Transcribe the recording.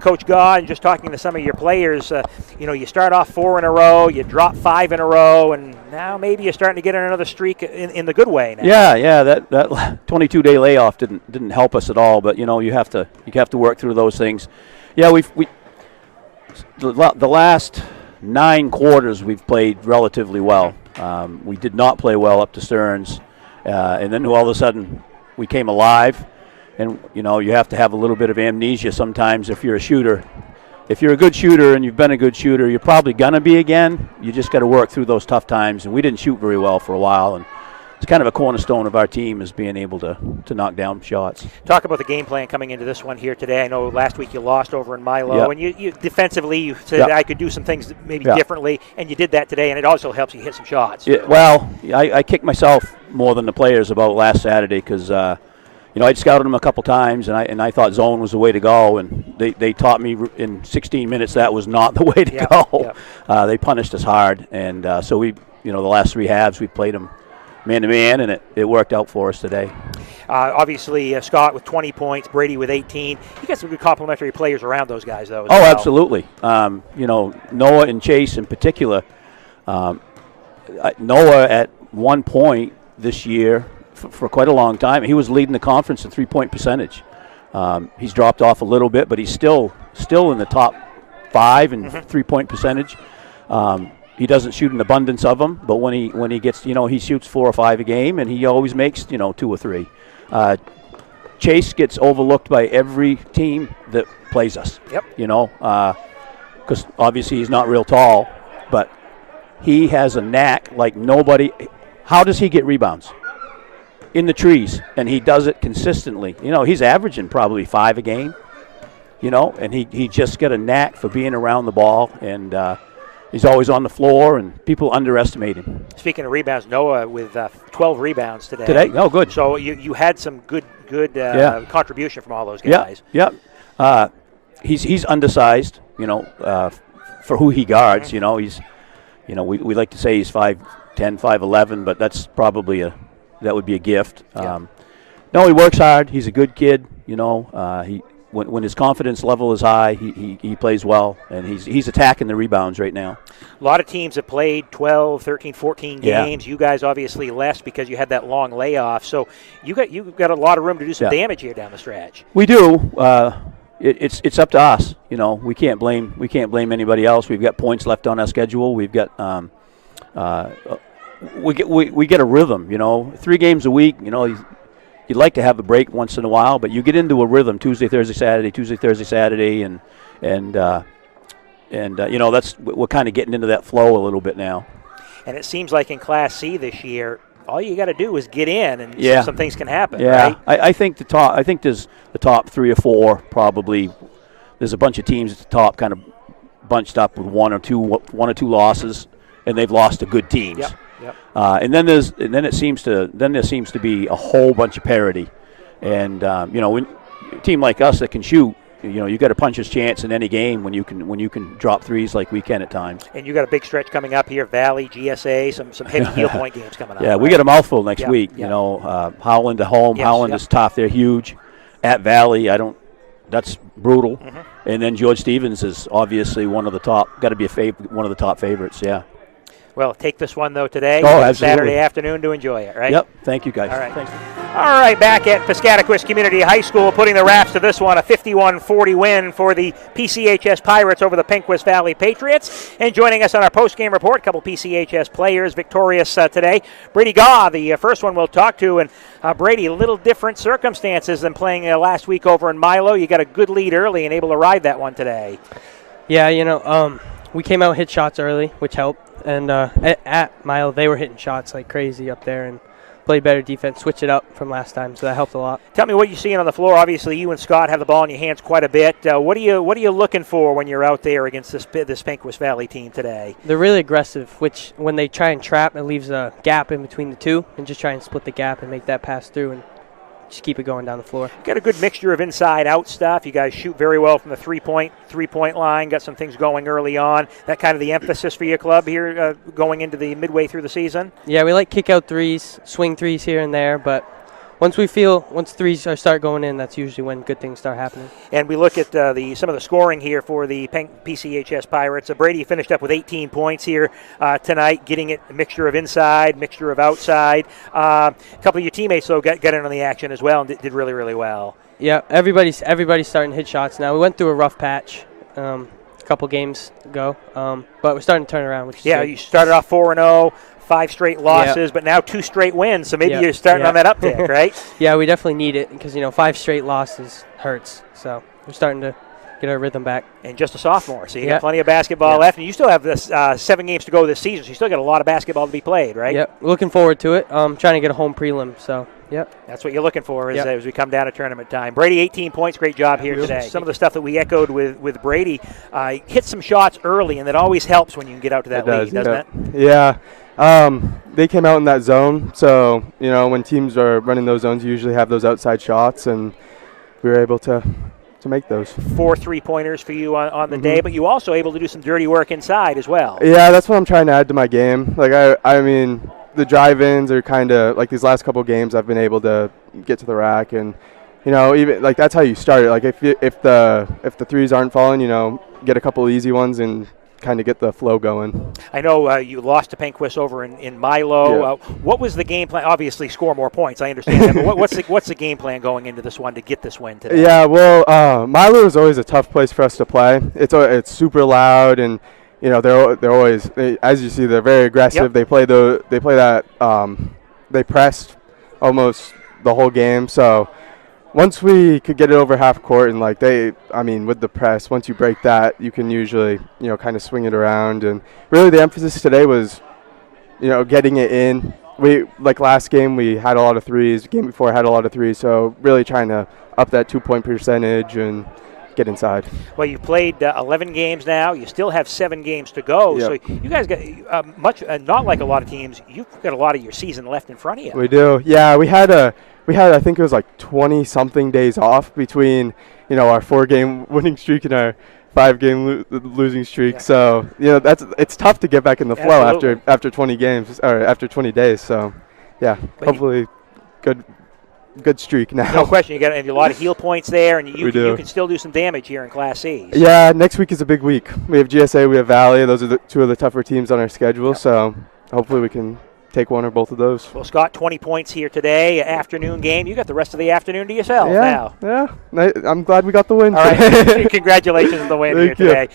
Coach Gaw, and just talking to some of your players, you start off 4 in a row, you drop 5 in a row, and now maybe you're starting to get on another streak in the good way now. Yeah, that 22-day layoff didn't help us at all, but you have to work through those things. Yeah, the last 9 quarters we've played relatively well. We did not play well up to Stearns, and then all of a sudden we came alive. And, you have to have a little bit of amnesia sometimes if you're a shooter. If you're a good shooter and you've been a good shooter, you're probably going to be again. You just got to work through those tough times. And we didn't shoot very well for a while. And it's kind of a cornerstone of our team is being able to knock down shots. Talk about the game plan coming into this one here today. I know last week you lost over in Milo. Yep. And you defensively, you said I could do some things maybe differently. And you did that today. And it also helps you hit some shots. Well, I kicked myself more than the players about last Saturday because I'd scouted them a couple times, and I thought zone was the way to go, and they taught me in 16 minutes that was not the way to go. Yep. They punished us hard, and so we, the last 3 halves we played them man-to-man, and it worked out for us today. Obviously, Scott with 20 points, Brady with 18. You got some good complementary players around those guys, though. Well. Absolutely. Noah and Chase in particular. Noah at one point this year, for quite a long time, he was leading the conference in three-point percentage. He's dropped off a little bit, but he's still in the top 5 in three-point percentage. He doesn't shoot an abundance of them, but when he gets, he shoots 4 or 5 a game, and he always makes 2 or 3. Chase gets overlooked by every team that plays us. Yep. Because obviously he's not real tall, but he has a knack like nobody. How does he get rebounds? In the trees, and he does it consistently. He's averaging probably 5 a game, and he just got a knack for being around the ball, and he's always on the floor, and people underestimate him. Speaking of rebounds, Noah with 12 rebounds today. Today? Oh, good. So you had some good contribution from all those guys. Yeah. He's undersized, for who he guards. He's, we like to say he's 5'10", 5'11", but that's probably that would be a gift. Yeah. No, he works hard. He's a good kid. When his confidence level is high, he plays well, and he's attacking the rebounds right now. A lot of teams have played 12, 13, 14 games. You guys obviously less because you had that long layoff. So you've got a lot of room to do some damage here down the stretch. We do. It's up to us. We can't blame anybody else. We've got points left on our schedule. We've got we get a rhythm. 3 games a week. You'd like to have a break once in a while, but you get into a rhythm Tuesday, Thursday, Saturday, and that's we're kind of getting into that flow a little bit now. And it seems like in Class C this year, all you got to do is get in, and some things can happen. Yeah, right? I think there's the top 3 or 4 probably. There's a bunch of teams at the top kind of bunched up with one or two losses, and they've lost to good teams. Yep. And then there seems to be a whole bunch of parity, and when a team like us that can shoot, you got a puncher's chance in any game when you can drop threes like we can at times. And you got a big stretch coming up here: Valley, GSA, some heavy deal point games coming up. Yeah, we got a mouthful next week. Howland at home. Yes, Howland is tough. They're huge. At Valley, that's brutal. Mm-hmm. And then George Stevens is obviously one of the top. Got to be one of the top favorites. Yeah. Well, take this one, though, today. Oh, absolutely. Saturday afternoon to enjoy it, right? Yep. Thank you, guys. All right. Thanks. All right, back at Piscataquis Community High School, putting the wraps to this one, a 51-40 win for the PCHS Pirates over the Penquis Valley Patriots. And joining us on our post-game report, a couple PCHS players victorious today. Brady Gaw, the first one we'll talk to. And Brady, a little different circumstances than playing last week over in Milo. You got a good lead early and able to ride that one today. Yeah, we came out, hit shots early, which helped. And at Mile, they were hitting shots like crazy up there and played better defense, switch it up from last time, so that helped a lot. Tell me what you're seeing on the floor. Obviously, you and Scott have the ball in your hands quite a bit. What are you looking for when you're out there against this Penquis Valley team today? They're really aggressive, which when they try and trap, it leaves a gap in between the two, and just try and split the gap and make that pass through and just keep it going down the floor. Got a good mixture of inside-out stuff. You guys shoot very well from the three-point line. Got some things going early on. That kind of the emphasis for your club here going into the midway through the season? Yeah, we like kick-out threes, swing threes here and there, but once threes start going in, that's usually when good things start happening. And we look at some of the scoring here for the PCHS Pirates. Brady finished up with 18 points here tonight, getting it a mixture of inside, mixture of outside. A couple of your teammates, though, got in on the action as well and did really, really well. Yeah, everybody's starting to hit shots now. We went through a rough patch a couple games ago, but we're starting to turn around, which is good. You started off 4-0. 5 straight losses, but now 2 straight wins. So maybe you're starting on that uptick, right? Yeah, we definitely need it because 5 straight losses hurts. So we're starting to get our rhythm back. And just a sophomore, so you got plenty of basketball left, and you still have this 7 games to go this season. So you still got a lot of basketball to be played, right? Yep, looking forward to it. Trying to get a home prelim. So that's what you're looking for as we come down to tournament time. Brady, 18 points, great job here today. Some of the stuff that we echoed with Brady, hit some shots early, and that always helps when you can get out to that lead, doesn't it? Yeah. They came out in that zone, so when teams are running those zones, you usually have those outside shots, and we were able to make those. 4 3-pointers for you on the day, but you also able to do some dirty work inside as well. Yeah, that's what I'm trying to add to my game. Like I mean, the drive-ins are kind of like these last couple games. I've been able to get to the rack, and even like that's how you start it. Like if the threes aren't falling, get a couple easy ones and kind of get the flow going. I know you lost to Penquis over in Milo. Yeah. What was the game plan? Obviously, score more points. I understand that. But what's the game plan going into this one to get this win today? Yeah, well, Milo is always a tough place for us to play. It's super loud, and they're always as you see, they're very aggressive. Yep. They pressed almost the whole game. So once we could get it over half court and with the press, once you break that, you can usually, kind of swing it around. And really the emphasis today was, getting it in. Last game, we had a lot of threes. The game before had a lot of threes. So really trying to up that 2-point percentage and get inside. Well, you've played 11 games now. You still have 7 games to go. Yep. So you guys got not like a lot of teams. You've got a lot of your season left in front of you. We do. Yeah, we had I think it was 20-something days off between, our 4-game winning streak and our 5-game losing streak. Yeah. So, it's tough to get back in the flow after 20 games or after 20 days. So, yeah, hopefully good streak now. No question. You got a lot of heel points there, and you can still do some damage here in Class C. So. Yeah, next week is a big week. We have GSA, we have Valley. Those are the 2 of the tougher teams on our schedule. Yep. So, hopefully we can take one or both of those. Well, Scott, 20 points here today, afternoon game. You got the rest of the afternoon to yourself now. Yeah, I'm glad we got the win. All right. Congratulations on the win here today.